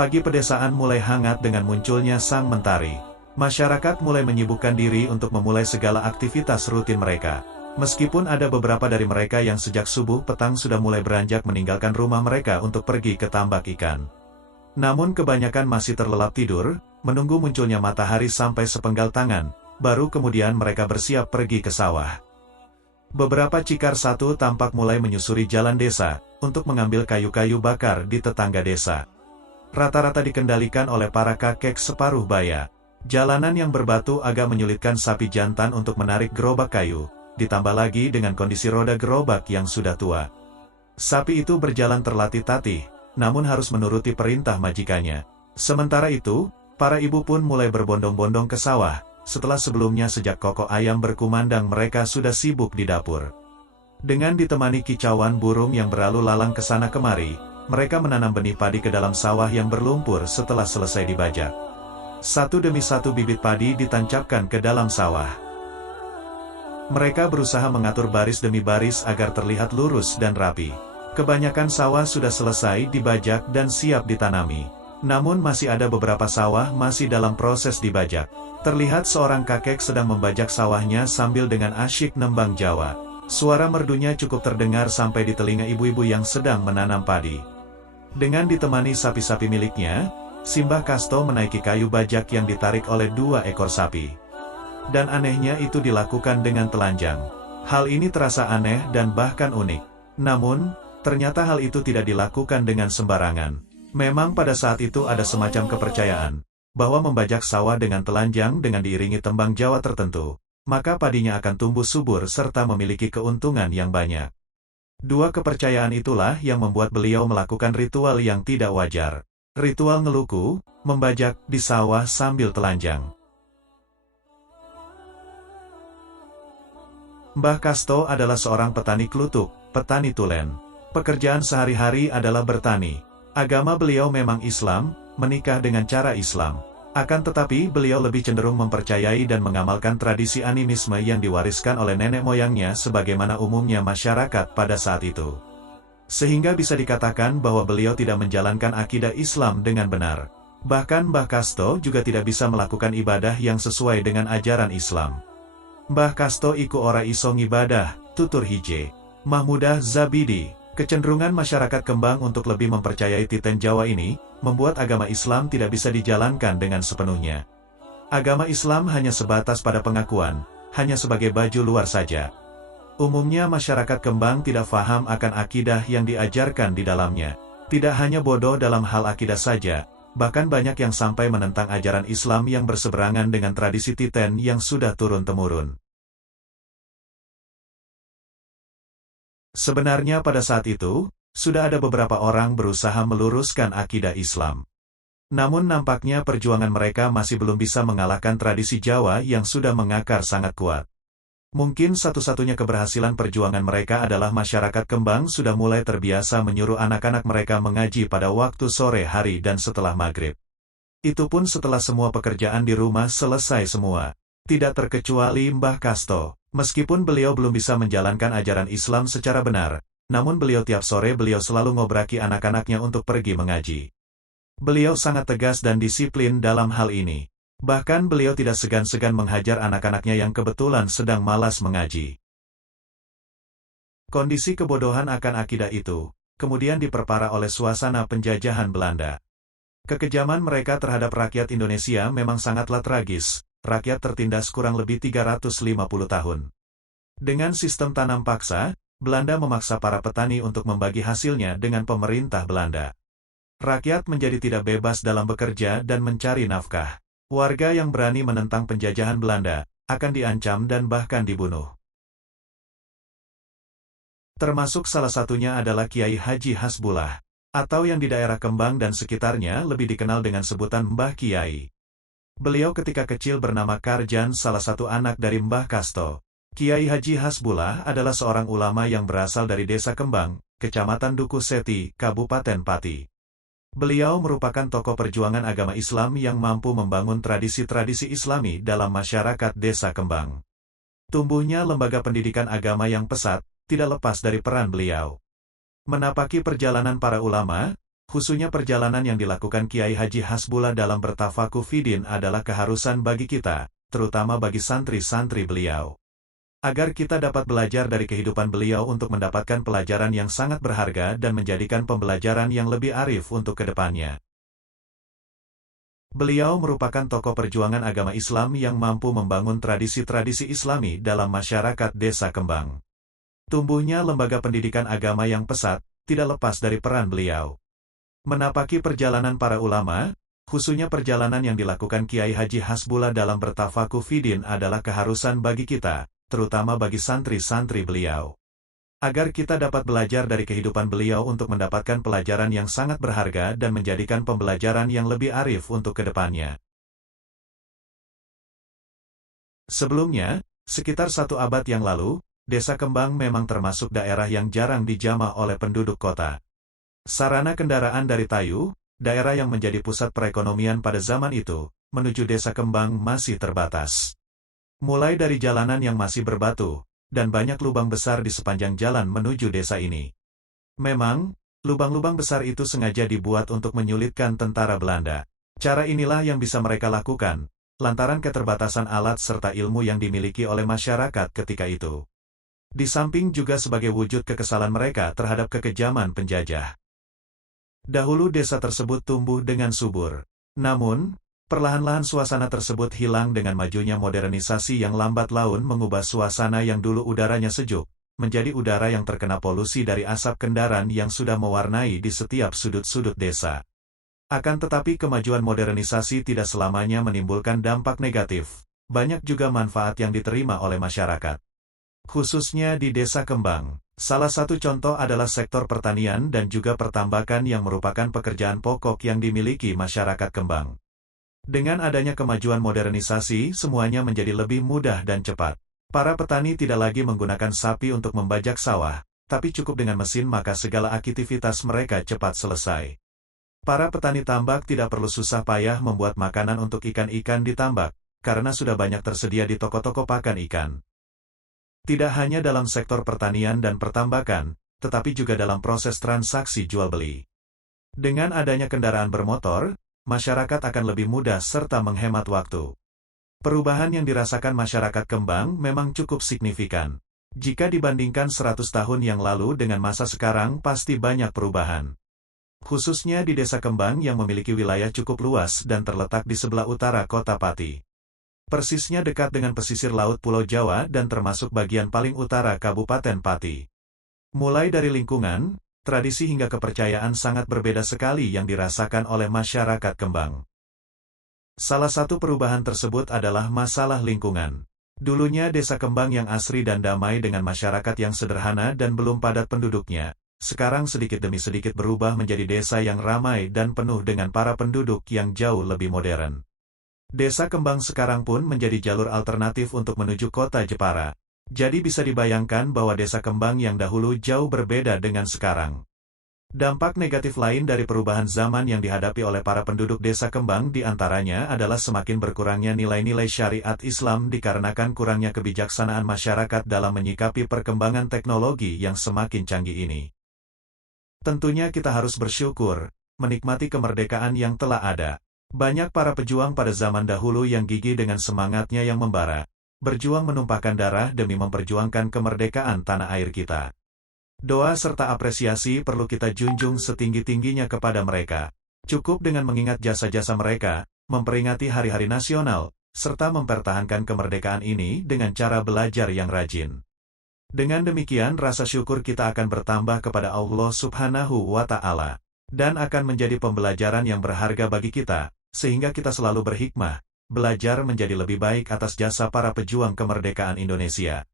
Pagi pedesaan mulai hangat dengan munculnya sang mentari. Masyarakat mulai menyibukkan diri untuk memulai segala aktivitas rutin mereka. Meskipun ada beberapa dari mereka yang sejak subuh petang sudah mulai beranjak meninggalkan rumah mereka untuk pergi ke tambak ikan. Namun kebanyakan masih terlelap tidur, menunggu munculnya matahari sampai sepenggal tangan, baru kemudian mereka bersiap pergi ke sawah. Beberapa cikar satu tampak mulai menyusuri jalan desa, untuk mengambil kayu-kayu bakar di tetangga desa. Rata-rata dikendalikan oleh para kakek separuh baya. Jalanan yang berbatu agak menyulitkan sapi jantan untuk menarik gerobak kayu, ditambah lagi dengan kondisi roda gerobak yang sudah tua. Sapi itu berjalan terlatih-tatih, namun harus menuruti perintah majikannya. Sementara itu, para ibu pun mulai berbondong-bondong ke sawah, setelah sebelumnya sejak kokok ayam berkumandang mereka sudah sibuk di dapur. Dengan ditemani kicauan burung yang berlalu lalang ke sana kemari, mereka menanam benih padi ke dalam sawah yang berlumpur setelah selesai dibajak. Satu demi satu bibit padi ditancapkan ke dalam sawah. Mereka berusaha mengatur baris demi baris agar terlihat lurus dan rapi. Kebanyakan sawah sudah selesai dibajak dan siap ditanami. Namun masih ada beberapa sawah masih dalam proses dibajak. Terlihat seorang kakek sedang membajak sawahnya sambil dengan asyik nembang Jawa. Suara merdunya cukup terdengar sampai di telinga ibu-ibu yang sedang menanam padi. Dengan ditemani sapi-sapi miliknya, Simbah Kasto menaiki kayu bajak yang ditarik oleh 2 ekor sapi. Dan anehnya itu dilakukan dengan telanjang. Hal ini terasa aneh dan bahkan unik. Namun, ternyata hal itu tidak dilakukan dengan sembarangan. Memang pada saat itu ada semacam kepercayaan, bahwa membajak sawah dengan telanjang dengan diiringi tembang Jawa tertentu, maka padinya akan tumbuh subur serta memiliki keuntungan yang banyak. 2 kepercayaan itulah yang membuat beliau melakukan ritual yang tidak wajar. Ritual ngeluku, membajak di sawah sambil telanjang. Mbah Kasto adalah seorang petani klutuk, petani tulen. Pekerjaan sehari-hari adalah bertani. Agama beliau memang Islam, menikah dengan cara Islam. Akan tetapi beliau lebih cenderung mempercayai dan mengamalkan tradisi animisme yang diwariskan oleh nenek moyangnya sebagaimana umumnya masyarakat pada saat itu. Sehingga bisa dikatakan bahwa beliau tidak menjalankan akidah Islam dengan benar. Bahkan Mbah Kasto juga tidak bisa melakukan ibadah yang sesuai dengan ajaran Islam. Mbah Kasto iku ora iso ngibadah, tutur hije. Mahmudah Zabidi, kecenderungan masyarakat Kembang untuk lebih mempercayai titen Jawa ini, membuat agama Islam tidak bisa dijalankan dengan sepenuhnya. Agama Islam hanya sebatas pada pengakuan, hanya sebagai baju luar saja. Umumnya masyarakat Kembang tidak paham akan akidah yang diajarkan di dalamnya. Tidak hanya bodoh dalam hal akidah saja, bahkan banyak yang sampai menentang ajaran Islam yang berseberangan dengan tradisi titen yang sudah turun-temurun. Sebenarnya pada saat itu, sudah ada beberapa orang berusaha meluruskan akidah Islam. Namun nampaknya perjuangan mereka masih belum bisa mengalahkan tradisi Jawa yang sudah mengakar sangat kuat. Mungkin satu-satunya keberhasilan perjuangan mereka adalah masyarakat Kembang sudah mulai terbiasa menyuruh anak-anak mereka mengaji pada waktu sore hari dan setelah maghrib. Itu pun setelah semua pekerjaan di rumah selesai semua. Tidak terkecuali Mbah Kasto. Meskipun beliau belum bisa menjalankan ajaran Islam secara benar, namun beliau tiap sore beliau selalu ngobraki anak-anaknya untuk pergi mengaji. Beliau sangat tegas dan disiplin dalam hal ini. Bahkan beliau tidak segan-segan menghajar anak-anaknya yang kebetulan sedang malas mengaji. Kondisi kebodohan akan akidah itu, kemudian diperparah oleh suasana penjajahan Belanda. Kekejaman mereka terhadap rakyat Indonesia memang sangatlah tragis, rakyat tertindas kurang lebih 350 tahun. Dengan sistem tanam paksa, Belanda memaksa para petani untuk membagi hasilnya dengan pemerintah Belanda. Rakyat menjadi tidak bebas dalam bekerja dan mencari nafkah. Warga yang berani menentang penjajahan Belanda, akan diancam dan bahkan dibunuh. Termasuk salah satunya adalah Kiai Haji Hasbullah, atau yang di daerah Kembang dan sekitarnya lebih dikenal dengan sebutan Mbah Kiai. Beliau ketika kecil bernama Karjan, salah satu anak dari Mbah Kasto. Kiai Haji Hasbullah adalah seorang ulama yang berasal dari desa Kembang, Kecamatan Duku Seti, Kabupaten Pati. Beliau merupakan tokoh perjuangan agama Islam yang mampu membangun tradisi-tradisi Islami dalam masyarakat desa Kembang. Tumbuhnya lembaga pendidikan agama yang pesat, tidak lepas dari peran beliau. Menapaki perjalanan para ulama, Khususnya perjalanan yang dilakukan Kiai Haji Hasbullah dalam bertafakuh fiddin adalah keharusan bagi kita, terutama bagi santri-santri beliau. Agar kita dapat belajar dari kehidupan beliau untuk mendapatkan pelajaran yang sangat berharga dan menjadikan pembelajaran yang lebih arif untuk kedepannya. Beliau merupakan tokoh perjuangan agama Islam yang mampu membangun tradisi-tradisi Islami dalam masyarakat Desa Kembang. Tumbuhnya lembaga pendidikan agama yang pesat, tidak lepas dari peran beliau. Menapaki perjalanan para ulama, khususnya perjalanan yang dilakukan Kiai Haji Hasbullah dalam bertafakuh fiddin adalah keharusan bagi kita, terutama bagi santri-santri beliau. Agar kita dapat belajar dari kehidupan beliau untuk mendapatkan pelajaran yang sangat berharga dan menjadikan pembelajaran yang lebih arif untuk kedepannya. Sebelumnya, sekitar 1 abad yang lalu, Desa Kembang memang termasuk daerah yang jarang dijamah oleh penduduk kota. Sarana kendaraan dari Tayu, daerah yang menjadi pusat perekonomian pada zaman itu, menuju Desa Kembang masih terbatas. Mulai dari jalanan yang masih berbatu, dan banyak lubang besar di sepanjang jalan menuju desa ini. Memang, lubang-lubang besar itu sengaja dibuat untuk menyulitkan tentara Belanda. Cara inilah yang bisa mereka lakukan, lantaran keterbatasan alat serta ilmu yang dimiliki oleh masyarakat ketika itu. Di samping juga sebagai wujud kekesalan mereka terhadap kekejaman penjajah. Dahulu desa tersebut tumbuh dengan subur. Namun, perlahan-lahan suasana tersebut hilang dengan majunya modernisasi yang lambat laun mengubah suasana yang dulu udaranya sejuk, menjadi udara yang terkena polusi dari asap kendaraan yang sudah mewarnai di setiap sudut-sudut desa. Akan tetapi kemajuan modernisasi tidak selamanya menimbulkan dampak negatif, banyak juga manfaat yang diterima oleh masyarakat. Khususnya di Desa Kembang, salah satu contoh adalah sektor pertanian dan juga pertambakan yang merupakan pekerjaan pokok yang dimiliki masyarakat Kembang. Dengan adanya kemajuan modernisasi, semuanya menjadi lebih mudah dan cepat. Para petani tidak lagi menggunakan sapi untuk membajak sawah, tapi cukup dengan mesin maka segala aktivitas mereka cepat selesai. Para petani tambak tidak perlu susah payah membuat makanan untuk ikan-ikan di tambak, karena sudah banyak tersedia di toko-toko pakan ikan. Tidak hanya dalam sektor pertanian dan pertambakan, tetapi juga dalam proses transaksi jual-beli. Dengan adanya kendaraan bermotor, masyarakat akan lebih mudah serta menghemat waktu. Perubahan yang dirasakan masyarakat Kembang memang cukup signifikan. Jika dibandingkan 100 tahun yang lalu dengan masa sekarang pasti banyak perubahan. Khususnya di Desa Kembang yang memiliki wilayah cukup luas dan terletak di sebelah utara kota Pati. Persisnya dekat dengan pesisir laut Pulau Jawa dan termasuk bagian paling utara Kabupaten Pati. Mulai dari lingkungan, tradisi hingga kepercayaan sangat berbeda sekali yang dirasakan oleh masyarakat Kembang. Salah satu perubahan tersebut adalah masalah lingkungan. Dulunya Desa Kembang yang asri dan damai dengan masyarakat yang sederhana dan belum padat penduduknya, sekarang sedikit demi sedikit berubah menjadi desa yang ramai dan penuh dengan para penduduk yang jauh lebih modern. Desa Kembang sekarang pun menjadi jalur alternatif untuk menuju kota Jepara. Jadi bisa dibayangkan bahwa Desa Kembang yang dahulu jauh berbeda dengan sekarang. Dampak negatif lain dari perubahan zaman yang dihadapi oleh para penduduk Desa Kembang diantaranya adalah semakin berkurangnya nilai-nilai syariat Islam dikarenakan kurangnya kebijaksanaan masyarakat dalam menyikapi perkembangan teknologi yang semakin canggih ini. Tentunya kita harus bersyukur, menikmati kemerdekaan yang telah ada. Banyak para pejuang pada zaman dahulu yang gigih dengan semangatnya yang membara, berjuang menumpahkan darah demi memperjuangkan kemerdekaan tanah air kita. Doa serta apresiasi perlu kita junjung setinggi-tingginya kepada mereka. Cukup dengan mengingat jasa-jasa mereka, memperingati hari-hari nasional, serta mempertahankan kemerdekaan ini dengan cara belajar yang rajin. Dengan demikian rasa syukur kita akan bertambah kepada Allah Subhanahu wa Ta'ala, dan akan menjadi pembelajaran yang berharga bagi kita, sehingga kita selalu berhikmah, belajar menjadi lebih baik atas jasa para pejuang kemerdekaan Indonesia.